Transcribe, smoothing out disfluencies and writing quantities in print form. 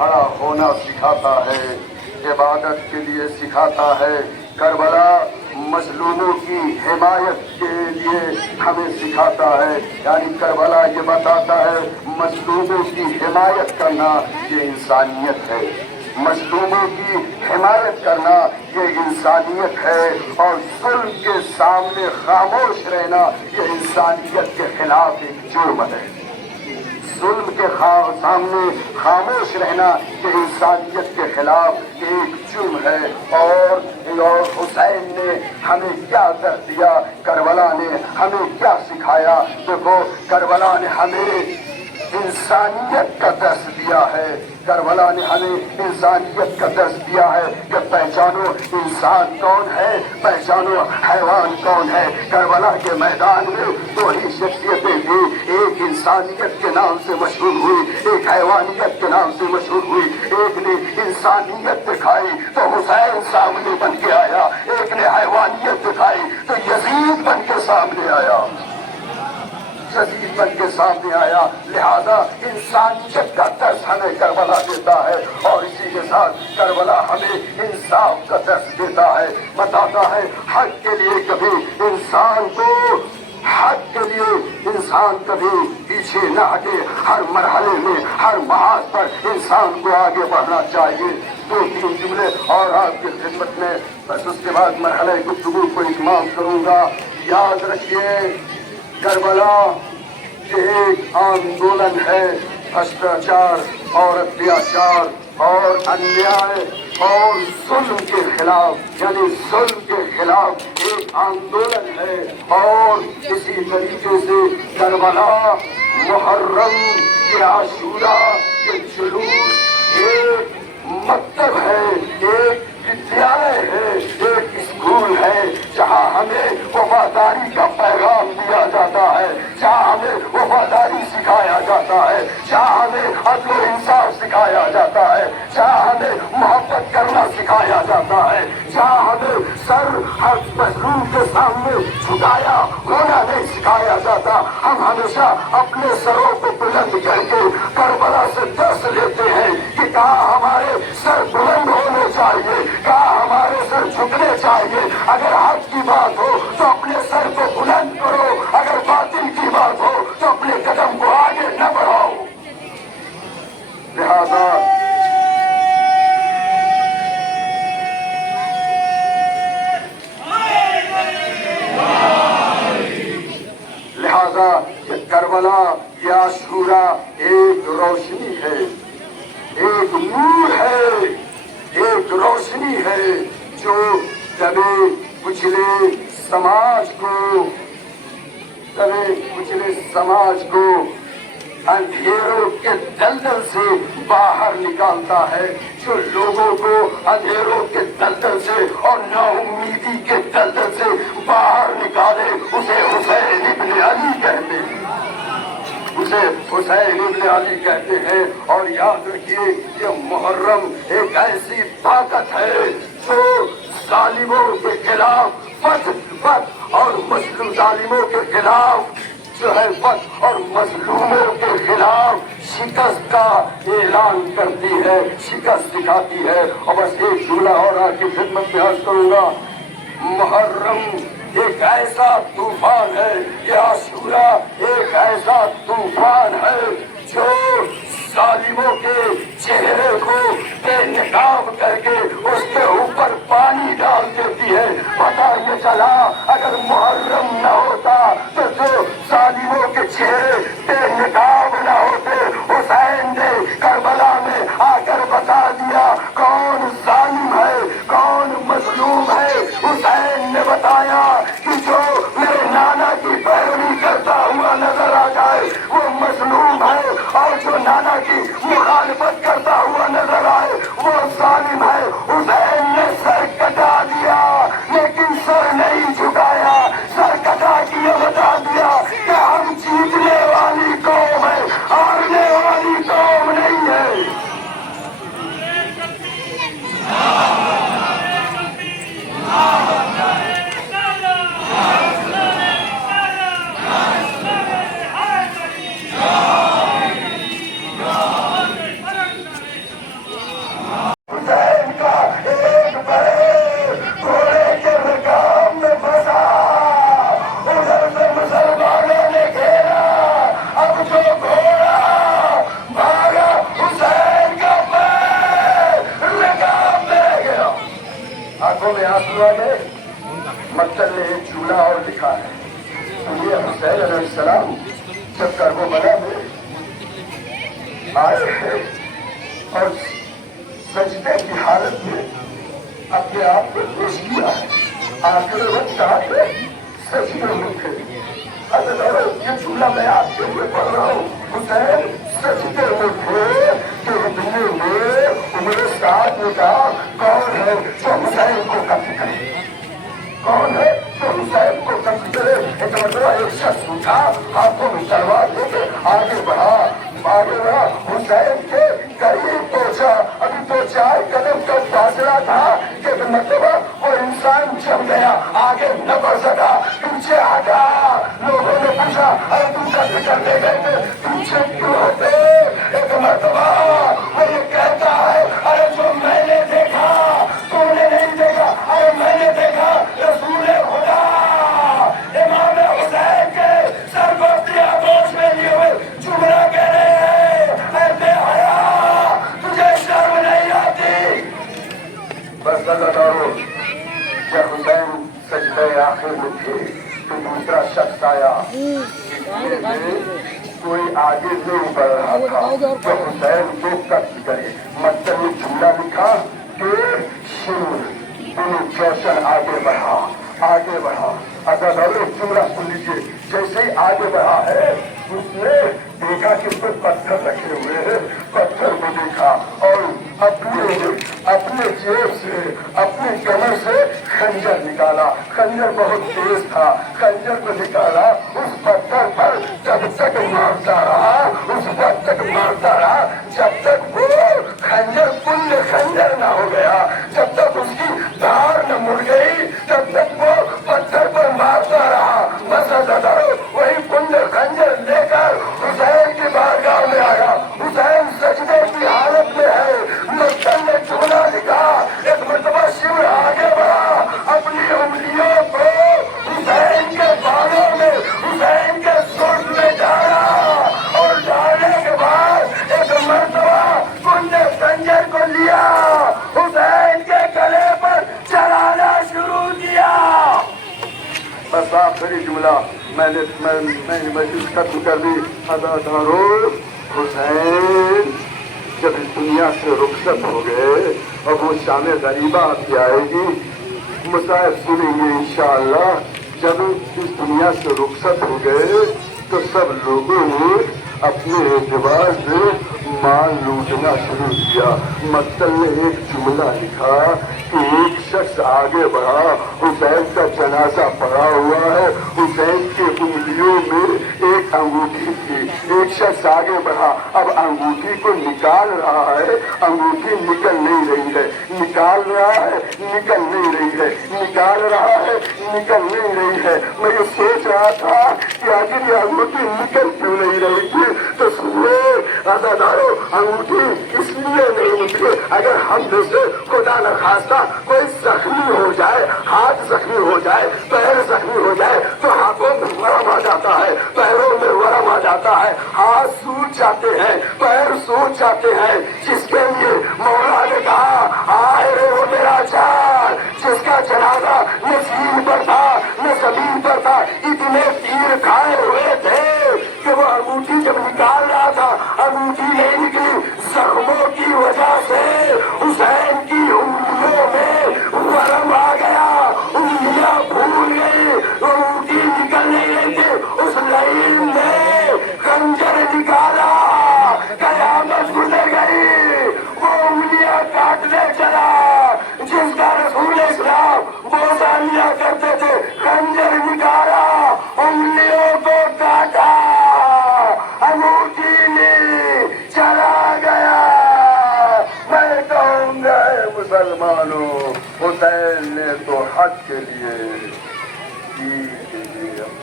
کھڑا ہونا سکھاتا ہے، عبادت کے لیے سکھاتا ہے۔ کربلا مظلوموں کی حمایت کے لیے ہمیں سکھاتا ہے، یعنی کربلا یہ بتاتا ہے مظلوموں کی حمایت کرنا یہ انسانیت ہے، مظلوموں کی حمایت کرنا یہ انسانیت ہے، اور ظلم کے سامنے خاموش رہنا یہ انسانیت کے خلاف ایک جرم ہے۔ ظلم کے سامنے خاموش رہنا یہ انسانیت کے خلاف ایک جرم ہے۔ اور حسین نے ہمیں کیا درس دیا، کربلا نے ہمیں کیا سکھایا؟ دیکھو کربلا نے ہمیں انسانیت کا درس دیا ہے، کربلا نے ہمیں انسانیت کا درس دیا ہے کہ پہچانو انسان کون ہے، پہچانو حیوان کون ہے۔ کربلا کے میدان میں دو ہی شخصیتیں تھیں، ایک انسانیت کے نام سے مشہور ہوئی، ایک حیوانیت کے نام سے مشہور ہوئی۔ ایک نے انسانیت دکھائی تو حسین سامنے بن کے آیا، ایک نے حیوانیت دکھائی تو یزید بن کے سامنے آیا، یزید بن کے سامنے آیا۔ لہذا انسانیت کا درس ہمیں کربلا دیتا ہے، اور اسی کے ساتھ کربلا ہمیں انصاف کا درس دیتا ہے، بتاتا ہے حق کے لیے کبھی انسان کو، حق کے لیے انسان کبھی پیچھے نہ ہٹے، ہر مرحلے میں ہر محاذ پر انسان کو آگے بڑھنا چاہیے۔ دو تین جملے اور آپ کی خدمت میں، بس اس کے بعد مرحلہ گفتگو کو اتمام کروں گا۔ یاد رکھیے کربلا یہ ایک آندولن ہے بھرشٹاچار اور اتیاچار اور انیائے اور ظلم کے خلاف، یعنی ظلم کے خلاف ایک آندولن ہے۔ اور اسی طریقے سے کربلا، محرم، یہ عاشوراء، یہ جلوس ایک مکتب ہے، ایک ودیالیہ ہے، ایک اسکول ہے، جہاں ہمیں وفاداری کا پیغام دیا جاتا ہے، جہاں ہمیں وفاداری سکھایا جاتا ہے، جہاں ہمیں عدل و انصاف سکھایا جاتا ہے، جہاں ہمیں محبت کرنا سکھایا جاتا ہے، جہاں ہمیں سر ہر مظلوم کے سامنے جھکایا ہونا نہیں سکھایا جاتا۔ ہم ہمیشہ اپنے سروں کو بلند کر کے کربلا سے درس لیتے ہیں کہ کہاں ہمارے سر بلند ہونے چاہیے، کہاں ہمارے سر جھکنے چاہیے۔ اگر حق کی بات ہو تو اپنے سر کو بلند کرو، اگر باطل کی بات ہو تو اپنے قدم کو آگے نہ بڑھاؤ۔ لہذا یہ کربلا، یہ عاشوراء ایک روشنی ہے، ایک نور ہے، ایک روشنی ہے جو دبے کچلے سماج کو اندھیروں کے دلدل سے باہر نکالتا ہے، جو لوگوں کو اندھیروں کے دلدل سے اور نا امیدی کے دلدل سے باہر نکالے، اسے حسین ابن علی کہتے ہیں، اسے حسین ابن علی کہتے ہیں۔ اور یاد رکھیے یہ محرم ایک ایسی طاقت ہے جو ظالموں کے خلاف فتح اور مظلوم، ظالموں کے خلاف جو ہے فتح اور مظلوموں کے خلاف شکست کا اعلان کرتی ہے، شکست دکھاتی ہے۔ اور بس ایک جملہ اور آپ کی خدمت میں عرض کروں گا، محرم ایک ایسا طوفان ہے، یہ عاشوراء ایک ایسا طوفان ہے جو ظالموں کے چہرے کو بے نقاب کر کے اس کے اوپر پانی ڈال دیتی ہے۔ پتہ یہ چلا اگر محرم نہ ہوتا تو جو ظالموں کے چہرے بے نقاب نہ ہوتے، حسین نے کربلا میں آ کر بتا دیا کون ظالم ہے، کون مظلوم ہے۔ حسین نے بتایا کہ جو میرے نانا کی پیروی کرتا ہوا نظر آ جائے وہ مظلوم ہے، اور جو نانا کی مخالفت کرتا ہوا نظر آئے وہ ظالم ہے۔ حسین نے سر کٹا دیا لیکن سر نہیں جھکایا، سر کٹا کے یہ بتا دیا کہ ہم جیتنے والی قوم ہے، ہارنے والی قوم نہیں ہے۔ آئے ہیں اور سجدے کی حالت میں اپنے آپ کو پیش کیا ہے. آخر وقت آ کے سجدے میں تھے. یہ جملہ میں آپ کے لیے پڑھ رہا ہوں. حسین سجدے میں تھے کہ ابن میں عمر سعد نے کہا کون ہے جو حسین کو قتل کرے, کون ہے جو حسین کو قتل کرے. ایک مرتبہ ایک شخص اٹھا, ہاتھوں میں تلوار لے کے آگے بڑھا. حسین کے قریب پہنچا. ابھی تو 4 قدم کا فاصلہ تھا کہ مرتبہ وہ انسان جم گیا, آگے نہ بڑھ سکا, پیچھے ہٹا. لوگوں نے پوچھا ارے تم قتل کرنے گئے تھے, پیچھے کیوں ہوتے. ایک مرتبہ وہ یہ کہتا ہے ارے جو میں نے دیکھا تو نے نہیں دیکھا, ارے میں نے دیکھا رسول خدا امام حسین کے سر کو اپنی آغوش میں لیے ہوئے جملہ کہہ رہے ہیں اے بے حیا تجھے شرم نہیں آتی. بس اللہ تعالیٰ جب حسین سجدے آخر میں تھے تو دوسرا شخص آیا. کوئی آگے نہیں بڑھ رہا تھا جو حسین کو قتل کرے. مطلب یہ جملہ لکھا کہ شیر بن جوشن آگے بڑھا, آگے بڑھا. اگر جملہ سن لیجیے, جیسے ہی آگے بڑھا ہے اس نے دیکھا کہ اس پر پتھر رکھے ہوئے ہیں. پتھر کو دیکھا اور اپنے جیب سے اپنی کمر سے خنجر نکالا. خنجر بہت تیز تھا. خنجر کو نکالا, اس پتھر پر جب تک مارتا رہا, اس وقت تک مارتا رہا جب تک وہ خنجر کل خنجر نہ ہو گیا, جب تک اس کی دھار نہ مڑ گئی تب تک وہ پتھر پر مارتا رہا. بس وہی کل خنجر لے کر حسین کی بارگاہ میں آیا. حسین سجدے کی حالت میں ہے. مقتل نے جملہ لکھا. ایک مرتبہ شیور آگے بڑھا, اپنی انگلیوں کو حسین کے بالوں میں, حسین کے سر میں ڈالا اور ڈالنے کے بعد ایک مرتبہ کل خنجر کو لیا, حسین کے گلے پر چلانا شروع کیا. بس آخری جملہ میں نے محسوس ختم کر دی. ادادارو حسین جب اس دنیا سے رخصت ہو گئے اور وہ شام غریبہ بھی آئے گی, مصائب سنیں گے انشاءاللہ. جب اس دنیا سے رخصت ہو گئے تو سب لوگوں نے اپنے اعتبار سے مال لوٹنا شروع کیا. مقتل نے ایک جملہ لکھا کہ ایک شخص آگے بڑھا, حسین کا جنازہ پڑا ہوا ہے, حسین کی انگلیوں میں ایک انگوٹھی تھی. ایک شخص آگے بڑھا, اب انگوٹھی کو نکال رہا ہے, انگوٹھی نکل نہیں رہی ہے, نکال رہا ہے نکل نہیں رہی ہے, نکال رہا ہے نکل نہیں رہی ہے. میں یہ سوچ رہا تھا کہ آخر یہ انگوٹھی نکل کیوں نہیں رہی تھی. تو سنیے عزیزانو, انگوٹھی اس لیے نہیں نکلی, اگر ہم میں سے خدا نخواستہ کوئی زخمی ہو جائے, ہاتھ زخمی ہو جائے, پیر زخمی ہو جائے تو ہاتھوں میں ورم آ جاتا ہے, پیروں میں ورم آ جاتا ہے, ہاتھ سوج جاتے ہیں, پیر سوج جاتے ہیں. جس کے لیے مولا نے کہا آئے رے وہ میرا جان, جس کا جنازہ نہ زمین پر تھا نہ زمین پر تھا, اتنے تیر کھائے ہوئے تھے کہ وہ انگوٹھی جب نکال رہا تھا انگوٹھی نہیں نکلی. زخموں کی وجہ سے حسین کی انگلیوں میں ورم آ گیا, انگلیاں پھول گئی, انگوٹھی نکل نہیں رہی تھی. اس لعین نے خنجر نکالا, قیامت گزر گئی, وہ انگلیاں کاٹنے چلا. جس کا رسول اسلام بوسہ لیا کرتے تھے, خنجر نکالا, انگلیوں کو کاٹا, انگوٹھی نہیں, چلا گیا. میں کہوں گا مسلمانوں, حسین نے تو حق کے لیے